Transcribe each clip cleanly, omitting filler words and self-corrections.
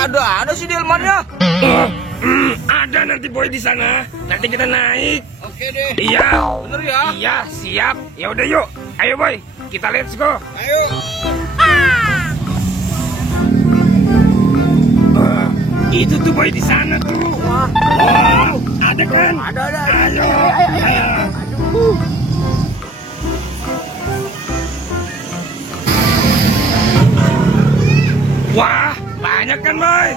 Nggak ada sih delmannya. Ada nanti boy di sana. Nanti kita naik. Oke deh. Iya. Bener ya? Iya, siap. Ya udah yuk. Ayo boy, kita let's go. Ayo. Itu tuh boy di sana tuh. Wow, ada kan? Ada. Ayo. Aduh. Wah, banyak kan boy?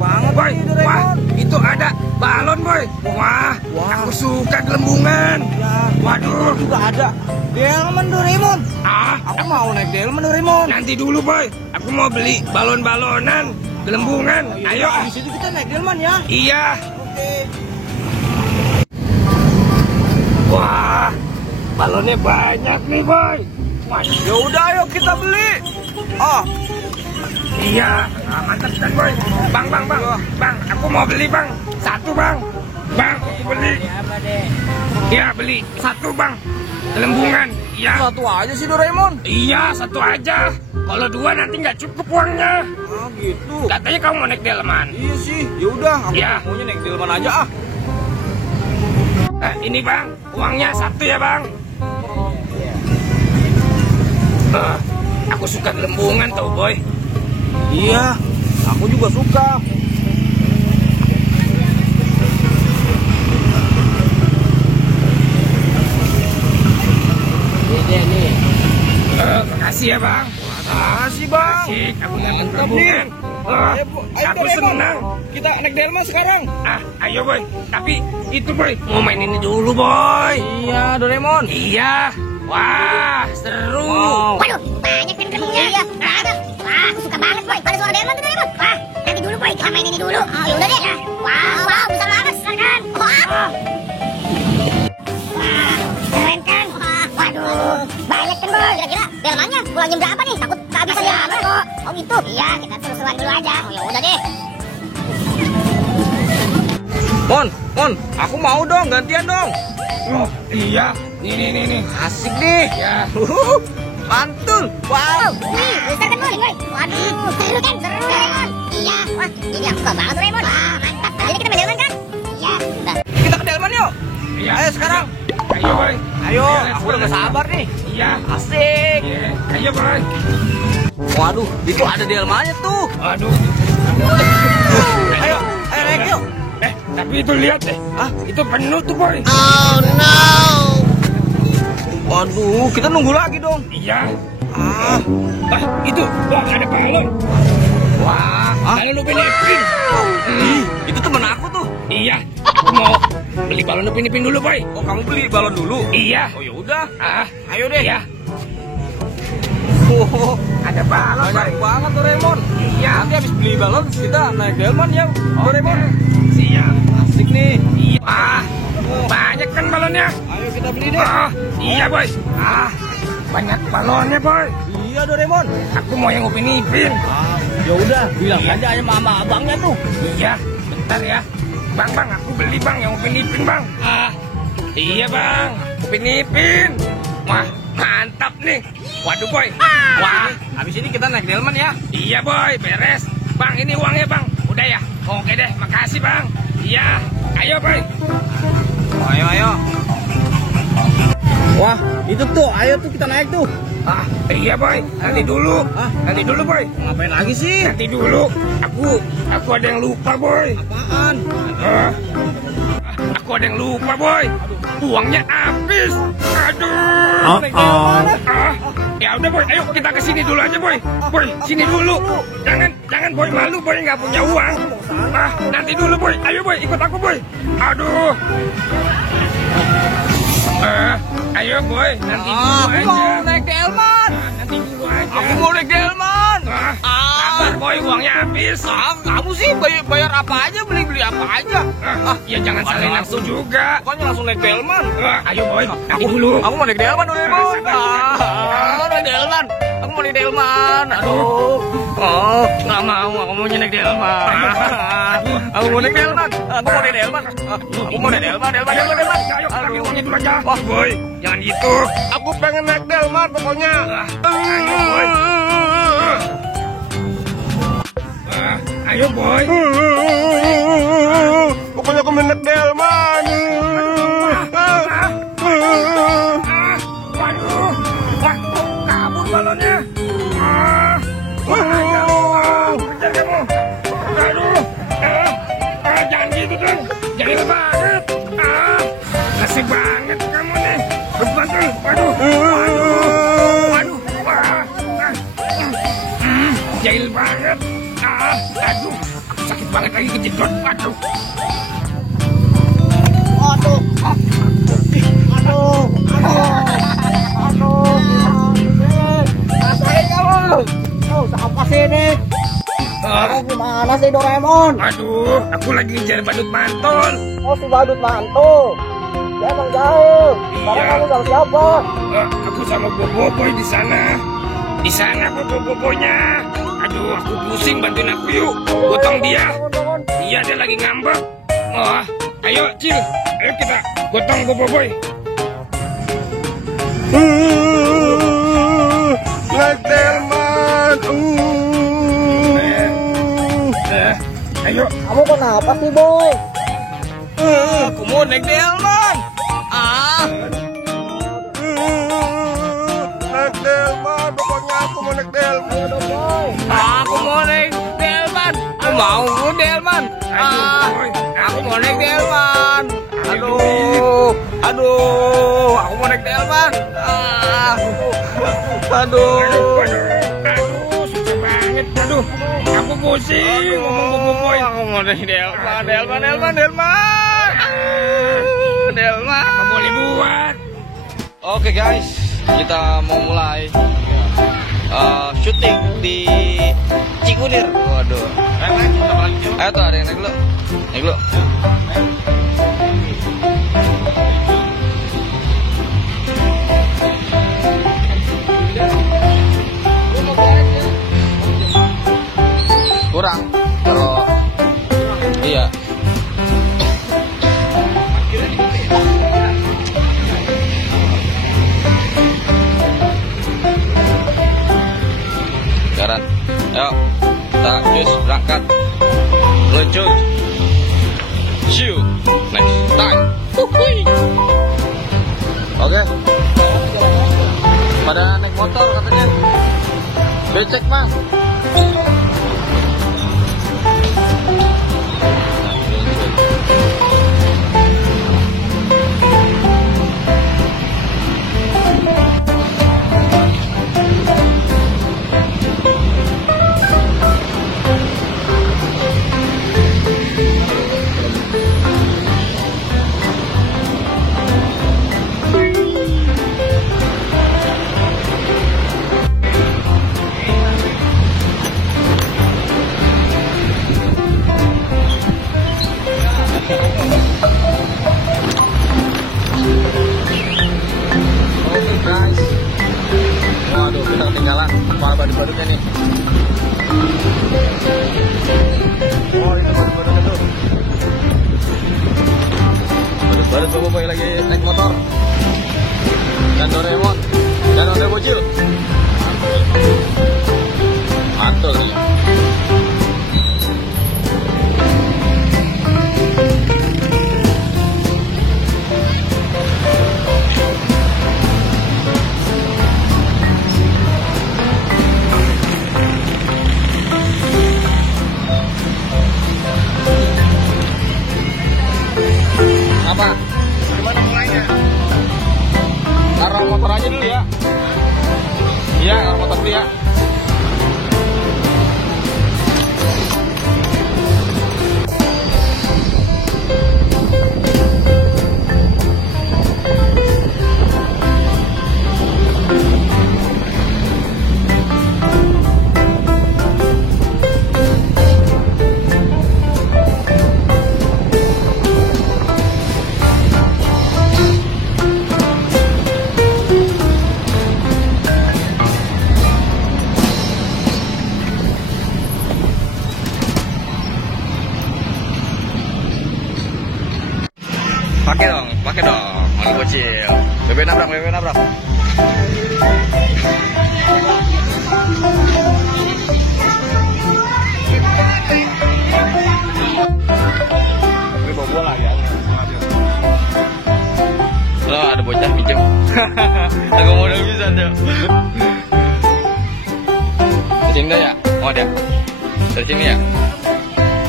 Banget Boy, nih, Doraemon. wah, itu ada balon boy. Wah, aku suka gelembungan. Ya, Waduh. juga ada delman Doraemon. Aku mau naik delman Doraemon. Nanti dulu boy, aku mau beli balon-balonan, gelembungan. Ayo. Di situ kita naik delman ya. Iya. Oke. Wah, balonnya banyak nih boy. Wah, Ya udah ayo kita beli. iya, mantap kan boy. Bang, aku mau beli bang. Satu bang. Bang, aku beli. Iya beli satu bang. Gelembungan. Iya. Satu aja sih Doraemon. Iya, satu aja. Kalau dua nanti nggak cukup uangnya. Gitu. Katanya kamu mau naik delman. Iya sih. Ya udah, aku Ya. maunya naik delman aja Ini bang, uangnya satu ya bang. Aku suka gelembungan tau boy. Iya, aku juga suka. Nih. Makasih ya bang. Makasih bang. Asik, aku dapat gelembungan. Ayo Aku Doraemon. senang. Kita naik delman sekarang. Ayo boy. Tapi itu boy, mau main ini dulu boy. Iya Doraemon. Iya. Wah, seru. Waduh, banyak kan gelembungnya. Iya, ada. Wah, aku suka banget, boy. Pada soal delman tuh, Doraemon. Wah, nanti dulu, boy. Kita main ini dulu. Oh, yaudah deh. Wow, bisa banget. Kan? Wah, keren kan? Waduh, banyak kan, boy. Kira-kira delmannya pulang jam berapa nih? Takut kehabisan delman kok. Oh gitu? Iya, kita seru-seruan dulu aja. Oh, yaudah deh. Mon, aku mau dong, gantian dong. Oh, iya. Nih. Asik nih. Ya. Mantul. Wow. Nih, besar kan, boy? Waduh, seru kan? Seru, Doraemon. Iya. Wah, ini aku suka banget, Doraemon. Wah, mantap. Jadi kita main delman kan? Iya. Kita ke delman yuk. Iya. Ayo sekarang. Ayo boy. Ayo, let's aku go, udah gak let's go. sabar nih. Iya. Asik. Iya. Ayo boy. Waduh, itu ada delmannya tuh. Aduh. Ayo naik yuk. Tapi itu lihat deh. Itu penuh tuh boy. Waduh, kita nunggu lagi dong. Iya. Itu. Wah, ada balon. Wah, balon Upin Ipin. Itu temen aku tuh. Iya. Aku mau beli balon Upin Ipin dulu boy. Oh, kamu beli balon dulu? Iya. Oh, ya udah. Ayo deh. Iya. Oh, Ada balon boy. banyak banget Doraemon. Iya. Nanti habis beli balon kita naik delman ya, Doraemon. Siap. Asik nih. Iya. Banyak kan balonnya? Ayo kita beli deh. Iya boy. Banyak balonnya boy. Iya Doraemon. Aku mau yang Upin Ipin. Ya udah, bilang aja sama abangnya tuh. Iya. Bentar ya. Bang, aku beli bang yang Upin Ipin bang. Iya bang. Upin Ipin. Wah, mantap nih. Waduh boy. Wah. Habis ini kita naik delman ya. Iya boy, beres. Bang, ini uangnya bang. Udah ya? Oke deh, makasih bang. Iya. Ayo boy. Ayo. Wah, itu tuh, ayo tuh kita naik tuh. Iya boy. Nanti dulu. Nanti dulu boy. Ngapain lagi sih? Nanti dulu. Aku ada yang lupa boy. Apaan? Aku ada yang lupa boy. Uangnya habis. Aduh. Naik delman. Ya udah boy, ayo kita ke sini dulu aja boy. Boy, sini dulu. Jangan boy, malu boy nggak punya uang. Nanti dulu boy. Ayo boy, ikut aku boy. Aduh. Ayo boy, nanti dulu Aku aja. mau naik delman. Nanti dulu aja. Aku mau naik delman. Sabar boy, uangnya habis. Kamu sih bayar apa aja, beli apa aja. Ya jangan salahin aku juga. Pokoknya langsung naik delman. Ayo boy, nanti dulu. Aku mau naik delman, Doraemon. Naik delman. Aku mau naik delman. Aduh. Nggak mau, aku mau naik delman. Aku mau naik delman. Aku mau naik delman. Aku mau naik delman. Ayo, tapi uangnya dulu aja. Boy, jangan gitu. Aku pengen naik delman pokoknya. Ayo boy. Ayo boy. Pokoknya aku menek delman. Waduh, kabur balonnya. Kejar kamu. Aduh, jangan gitu dong. Jahil banget. Kasih banget kamu nih. Betul. Waduh. Jahil banget. Aduh, sakit banget lagi kejedot. Aduh. Rasain kamu. Oh, apa sih ini? Kamu gimana sih Doraemon? Aduh, aku lagi ngejar badut mantul. Oh, si badut mantul. Dia emang jauh. Sekarang Iya. kamu sama siapa? Aku sama Boboiboy di sana. Di sana Boboiboynya. Aduh, aku pusing, bantuin aku yuk. Gotong dia. Bangun. Iya, dia lagi ngambek. Oh, ayo Cil, ayo kita gotong Boboiboy. Menek delman. Ayo. Kamu kenapa sih, Boy? Aku mau naik delman. Menek delman. Pokoknya aku menek delman. Aku mau naik delman. Aku mau delman. Aku mau naik delman. Aduh, aku mau naik delman. Aduh, susah banget. Aduh, aku pusing ngomong Boboiboy. Aku mau naik delman. Apa boleh buat? Oke guys, kita mau mulai syuting di Cikunir. Waduh. Ayo tuh ada yang naik dulu. Naik dulu. Kurang kalau iya. Sekarang, ayo kita just berangkat. Luncur. See you next time. Oke. Pada naik motor katanya. Becek mah. Guys, waduh kita ketinggalan kepala badut-badutnya nih. Oh itu badut-badutnya tuh. Badut-badut Boboiboy lagi naik motor. Dan Doraemon dan Onde Bocil. Mantul nih. Apa? Gimana mulainya? Taruh motor aja dulu ya. Iya, taruh motor dulu ya. Pakai dong, Onde Bocil. Bebe nabrak. Aku mau udah bisa tuh. Dari sini ya? Oh ada. Dari sini ya?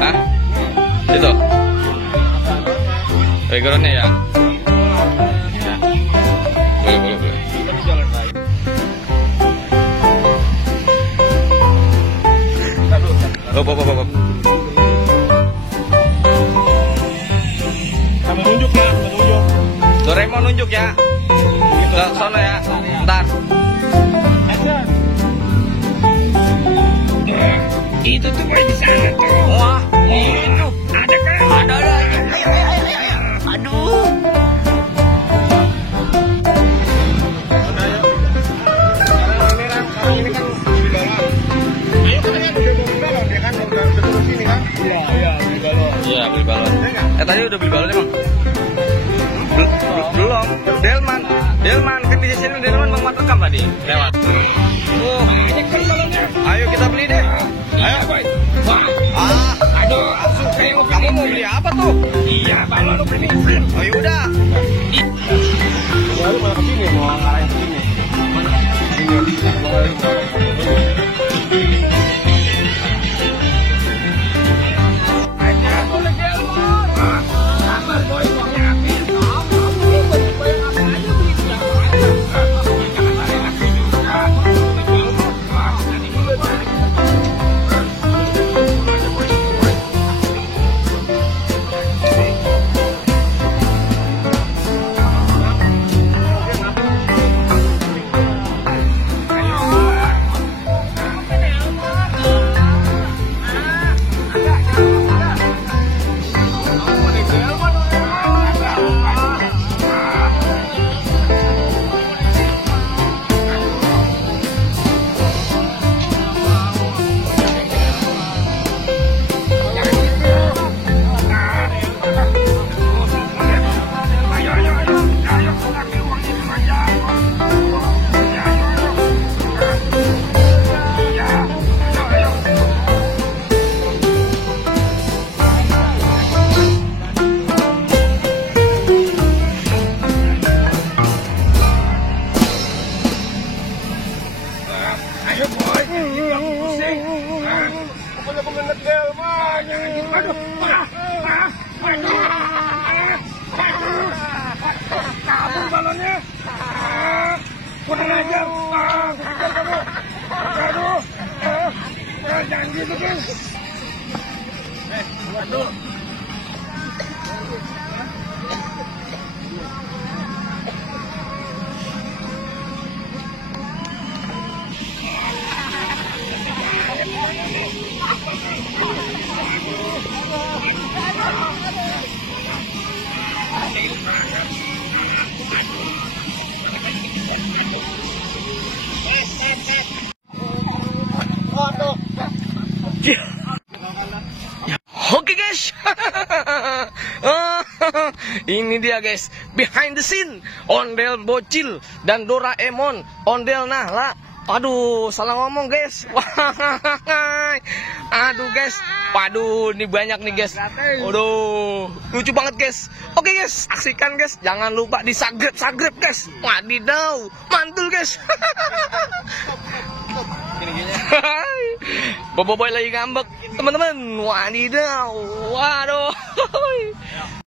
Hah? Situ. Backgroundnya ya? Boleh. Hop. Kamu nunjuk ya, Doraemon nunjuk ya. Ke sono ya. Ntar. Itu tuh boy di sana tuh. Wah, Itu ada kan? ada. Ayo. Aduh. ini kan di balon. Ayo kita kan udah beli balon ya kan, udah turun sini kan? Iya, beli balon. Iya, beli balon. Tadi udah beli balon emang? Belum. Delman kan di sini Delman Bang Mat rekam tadi lewat. Oh, ayo kita beli deh. Ayo boy. Wah, aduh, suka yang Kamu mau beli apa tuh? Iya, balon Upin Ipin. Oh yaudah. Baru malah kesini, mau ngarahin kesini. Aja boleh Delmon. Sabar boy, uangnya habis. Ayo boy, jangan pusing. Pokoknya aku menek Delman. Aduh, kabur balonnya. Kurang ajar. Kejar kamu. Aduh. Jangan gitu, guys. Aduh. Oke guys, ini dia guys, behind the scene Ondel Bocil dan Doraemon Ondel Nahla. Aduh, salah ngomong guys. Aduh guys, waduh, ini banyak nih guys. Aduh, lucu banget guys. Oke guys, saksikan guys, jangan lupa di subscribe guys. Wadidaw, mantul guys. Boboiboy lagi ngambek teman-teman. Wadidaw, waduh.